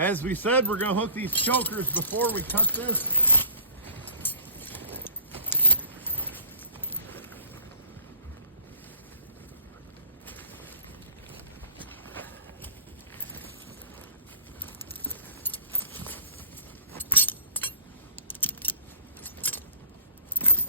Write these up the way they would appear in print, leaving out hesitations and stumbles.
As we said, we're going to hook these chokers before we cut this.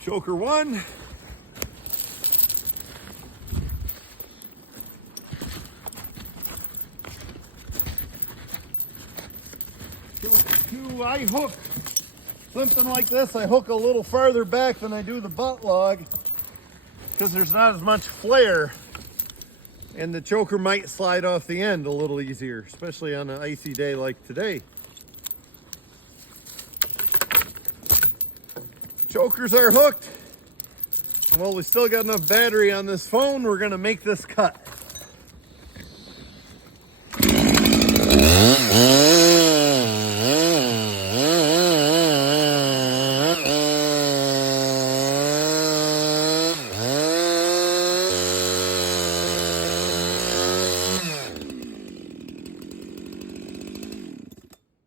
Choker one. I hook something like this. I hook a little farther back than I do the butt log because there's not as much flare and the choker might slide off the end a little easier, especially on an icy day like today. Chokers are hooked. Well, we still got enough battery on this phone. We're going to make this cut.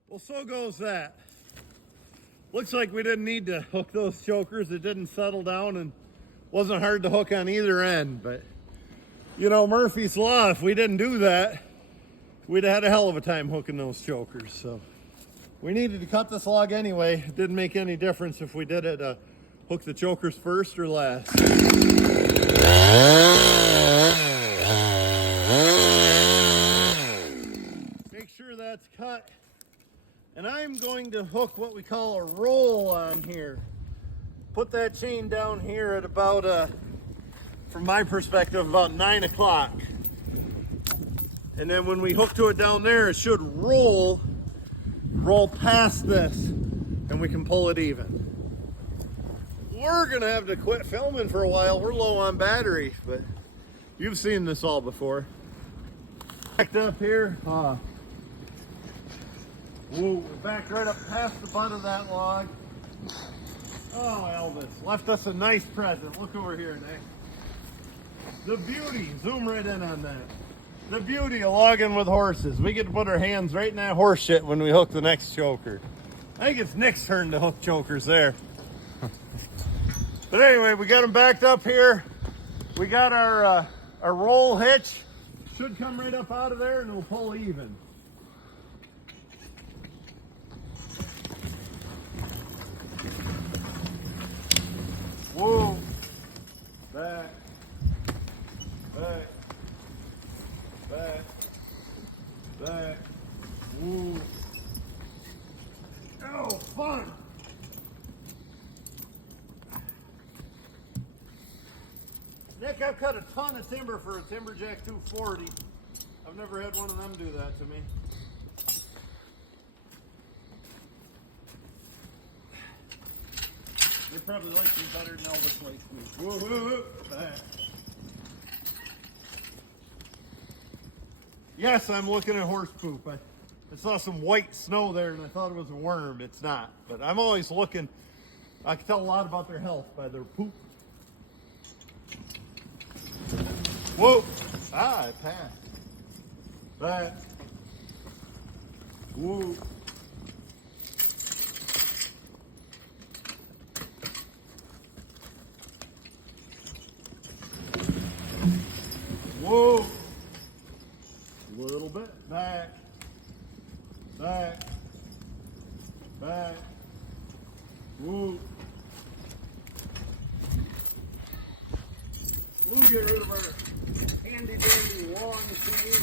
Well, so goes that. Looks like we didn't need to hook those chokers. It didn't settle down and wasn't hard to hook on either end. But, you know, Murphy's Law, if we didn't do that, we'd have had a hell of a time hooking those chokers. So we needed to cut this log anyway. It didn't make any difference if we did it hook the chokers first or last. Make sure that's cut. And I'm going to hook what we call a roll on here. Put that chain down here at about, from my perspective, about 9 o'clock. And then when we hook to it down there, it should roll past this, and we can pull it even. We're gonna have to quit filming for a while. We're low on battery, but you've seen this all before. Backed up here. Whoa, we're backed right up past the butt of that log. Oh, Elvis, left us a nice present. Look over here, Nick. The beauty, zoom right in on that. The beauty of logging with horses. We get to put our hands right in that horse shit when we hook the next choker. I think it's Nick's turn to hook chokers there. But anyway, we got them backed up here. We got our roll hitch. Should come right up out of there and it'll pull even. Whoa, back, back, back, back, whoa. Oh, fun. Nick, I've cut a ton of timber for a Timberjack 240. I've never had one of them do that to me. They probably like me better than Elvis likes me. Whoa, whoa, whoa. Back. Yes, I'm looking at horse poop. I saw some white snow there and I thought it was a worm. It's not. But I'm always looking. I can tell a lot about their health by their poop. Whoa. Ah, I passed. Back. Whoa. Whoa. A little bit. Back. Back. Back. Whoa. We'll get rid of our handy dandy long chain.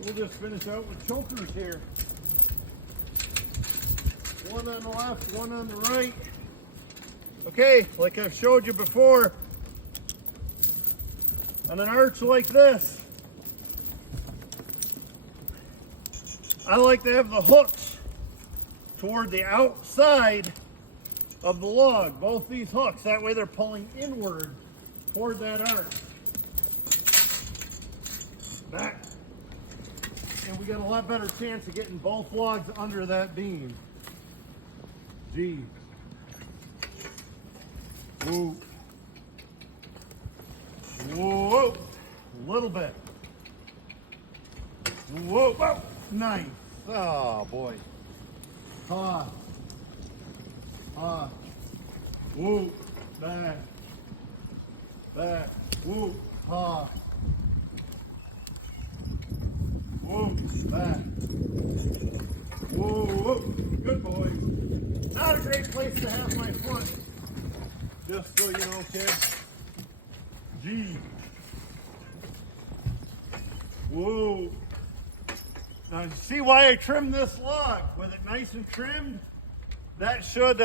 We'll just finish out with chokers here. One on the left, one on the right. Okay, like I've showed you before, on an arch like this, I like to have the hooks toward the outside of the log, both these hooks. That way they're pulling inward toward that arch. Back. And we got a lot better chance of getting both logs under that beam. Gee. Whoa. Whoa. A little bit. Whoa, whoa, nice. Oh boy. Ha. Ha. Whoa, back. Back. Whoa, ha. Whoa, back. Whoa, whoa. Good boy. Not a great place to have my foot. Just so you know, kids. Gee. Whoa. Now, you see why I trimmed this log? With it nice and trimmed, that should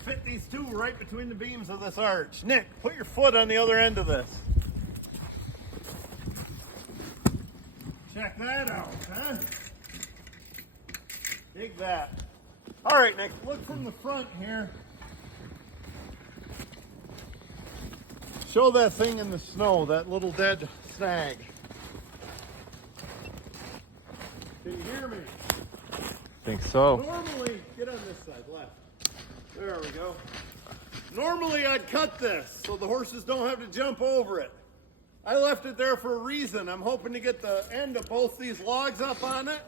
fit these two right between the beams of this arch. Nick, put your foot on the other end of this. Check that out, huh? Dig that. All right, Nick, look from the front here. Show that thing in the snow, that little dead snag. Can you hear me? Think so. Normally, get on this side, left. There we go. Normally I'd cut this so the horses don't have to jump over it. I left it there for a reason. I'm hoping to get the end of both these logs up on it,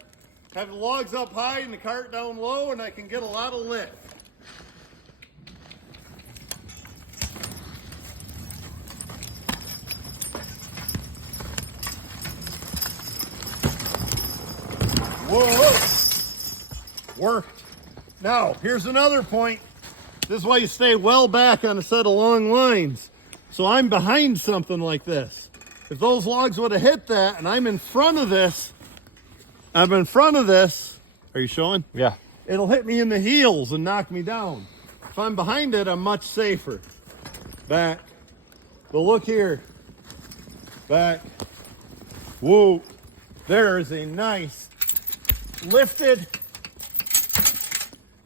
have the logs up high and the cart down low, and I can get a lot of lift. Whoa! Worked. Now, here's another point. This is why you stay well back on a set of long lines. So I'm behind something like this. If those logs would have hit that and I'm in front of this, are you showing? Yeah. It'll hit me in the heels and knock me down. If I'm behind it, I'm much safer. Back. But look here. Back. Whoa. There is a nice, lifted,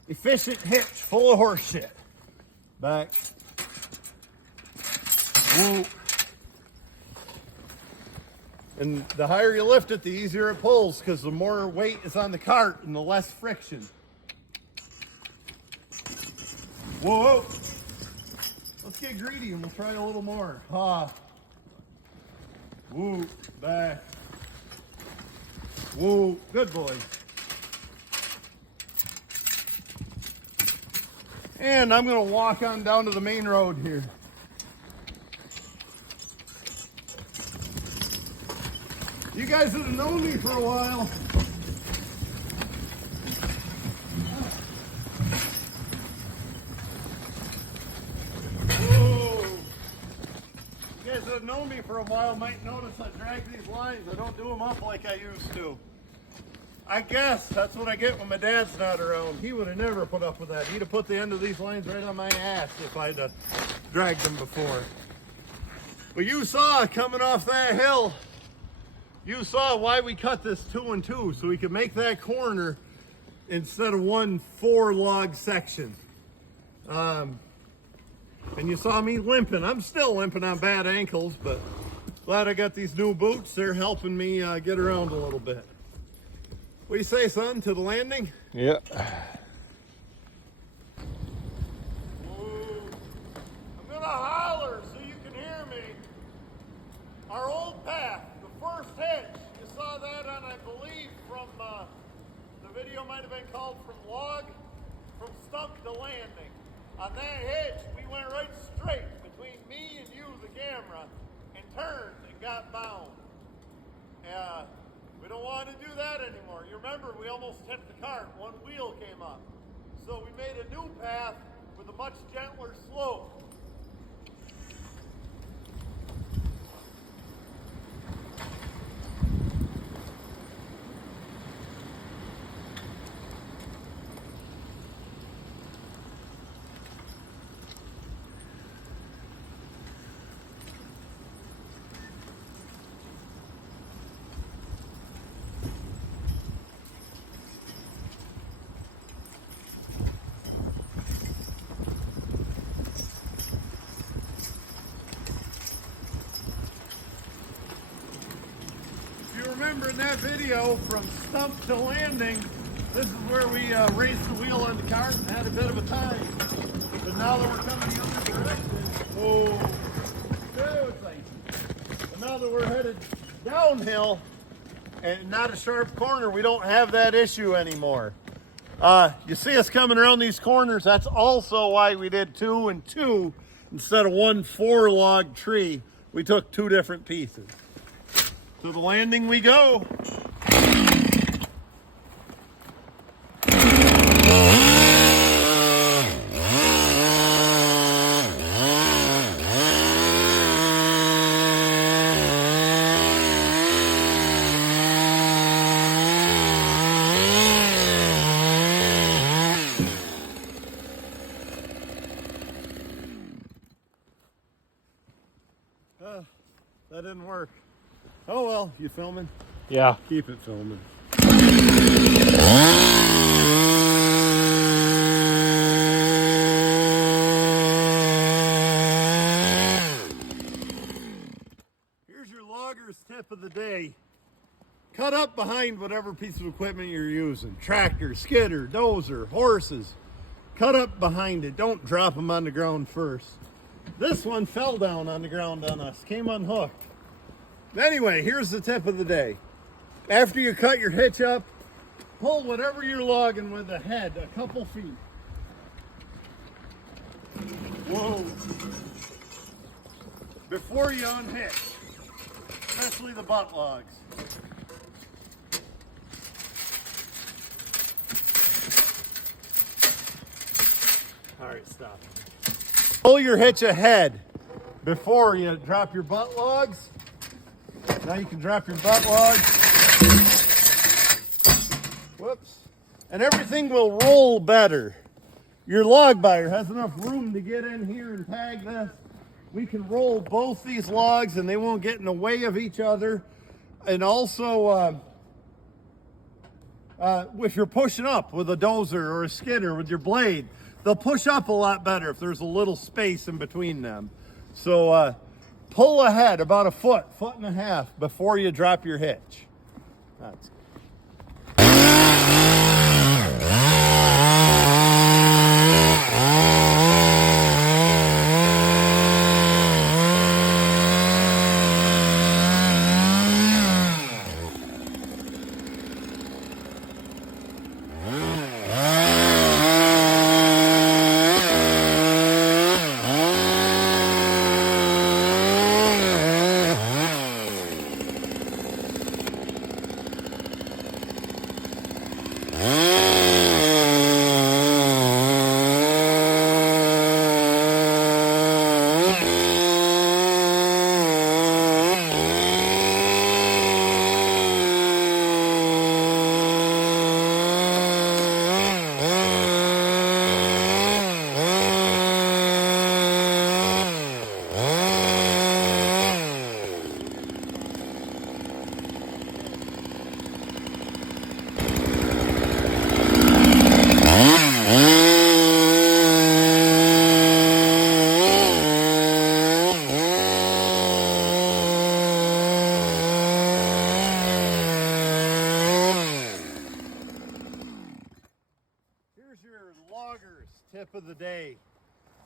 efficient hitch full of horse shit. Back. Whoa. And the higher you lift it, the easier it pulls because the more weight is on the cart and the less friction. Whoa. Let's get greedy and we'll try a little more. Ha. Whoa. Back. Whoa. Good boy. And I'm going to walk on down to the main road here. You guys that have known me for a while, whoa. You guys that have known me for a while might notice I drag these lines. I don't do them up like I used to. I guess that's what I get when my dad's not around. He would have never put up with that. He'd have put the end of these lines right on my ass if I'd dragged them before. But you saw coming off that hill, you saw why we cut this 2 and 2, so we could make that corner instead of one 4-log section. And you saw me limping. I'm still limping on bad ankles, but glad I got these new boots. They're helping me get around a little bit. What do you say, son, to the landing? Yeah. I'm gonna holler so you can hear me. Our old path, the first hitch, you saw that on, I believe, from, the video might have been called from stump to landing. On that hitch, we went right straight between me and you, the camera, and turned and got bound. We don't want to do that anymore. You remember, we almost hit the cart. One wheel came up. So we made a new path with a much gentler slope. Remember in that video from stump to landing, this is where we raised the wheel on the cart and had a bit of a time. But now that we're coming the other direction, whoa, it's icy. But now that we're headed downhill and not a sharp corner, we don't have that issue anymore. You see us coming around these corners, that's also why we did 2 and 2 instead of 1 4-log tree. We took 2 different pieces. To the landing we go. That didn't work. Oh well, you filming? Yeah. Keep it filming. Here's your logger's tip of the day. Cut up behind whatever piece of equipment you're using. Tractor, skidder, dozer, horses. Cut up behind it. Don't drop them on the ground first. This one fell down on the ground on us, came unhooked. Anyway, here's the tip of the day. After you cut your hitch up, pull whatever you're logging with ahead a couple feet. Whoa. Before you unhitch, especially the butt logs. All right, stop. Pull your hitch ahead before you drop your butt logs. Now you can drop your butt logs. Whoops. And everything will roll better. Your log buyer has enough room to get in here and tag this. We can roll both these logs and they won't get in the way of each other. And also, if you're pushing up with a dozer or a skidder with your blade, they'll push up a lot better if there's a little space in between them. So pull ahead about a foot, 1.5 feet before you drop your hitch. That's tip of the day.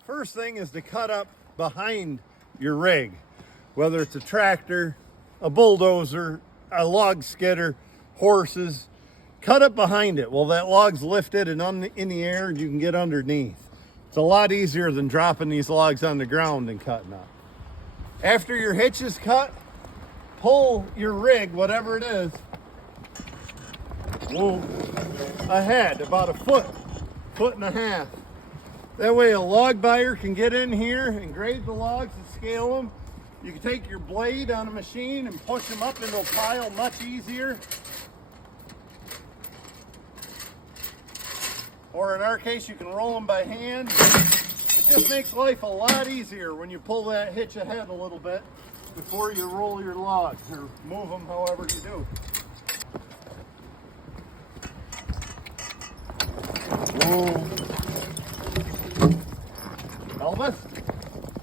First thing is to cut up behind your rig, whether it's a tractor, a bulldozer, a log skidder, horses. Cut up behind it. Well, that log's lifted and in the air and you can get underneath. It's a lot easier than dropping these logs on the ground and cutting up. After your hitch is cut, pull your rig, whatever it is, ahead about a foot, 1.5 feet. That way a log buyer can get in here and grade the logs and scale them. You can take your blade on a machine and push them up into a pile much easier. Or in our case, you can roll them by hand. It just makes life a lot easier when you pull that hitch ahead a little bit before you roll your logs or move them however you do. Whoa. Elvis,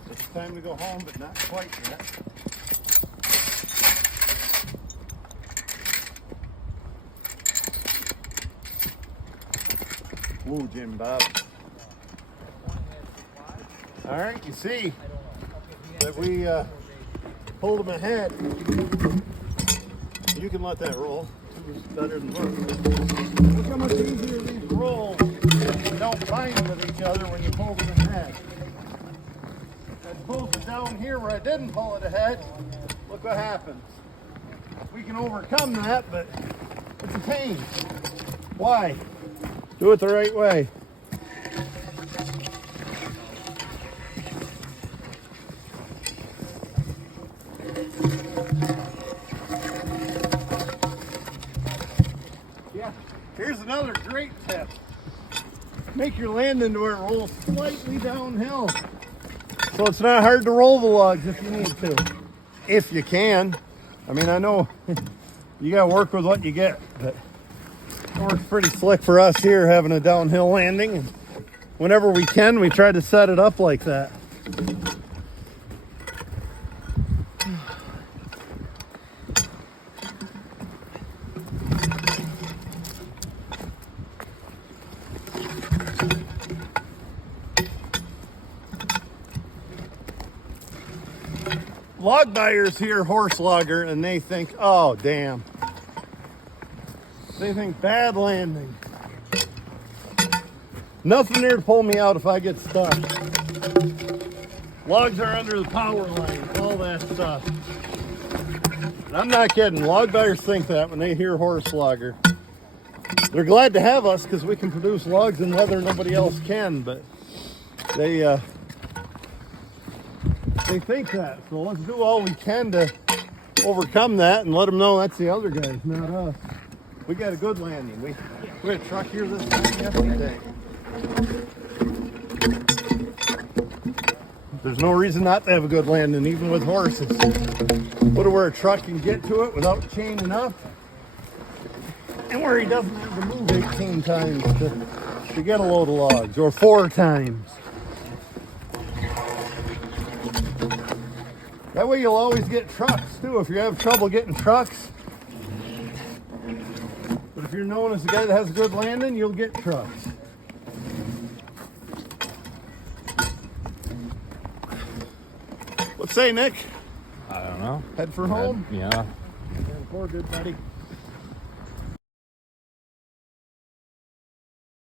it's time to go home, but not quite yet. Whoa, Jim Bob. All right, you see that we pulled them ahead. You can let that roll. It's better than look. Look how much easier these roll. They don't bind with each other when you pull them ahead. As opposed to down here where I didn't pull it ahead, look what happens. We can overcome that, but it's a pain. Why? Do it the right way. Yeah, here's another great tip. Make your landing to where it rolls slightly downhill. So it's not hard to roll the logs if you need to. If you can. I mean, I know you gotta work with what you get, but it works pretty slick for us here having a downhill landing. And whenever we can, we try to set it up like that. Log buyers hear horse logger and they think, oh damn. They think bad landing. Nothing there to pull me out if I get stuck. Logs are under the power lines, all that stuff. And I'm not kidding. Log buyers think that when they hear horse logger. They're glad to have us because we can produce logs and leather nobody else can, but they think that. So let's do all we can to overcome that and let them know that's the other guys, not us. We got a good landing. We had a truck here this time yesterday. There's no reason not to have a good landing, even with horses. Put it where a truck can get to it without chaining up, and where he doesn't have to move 18 times to get a load of logs, or 4 times. That way you'll always get trucks too if you have trouble getting trucks. But if you're known as the guy that has a good landing, you'll get trucks. What say, Nick? I don't know. Head for home? Yeah. Poor good buddy.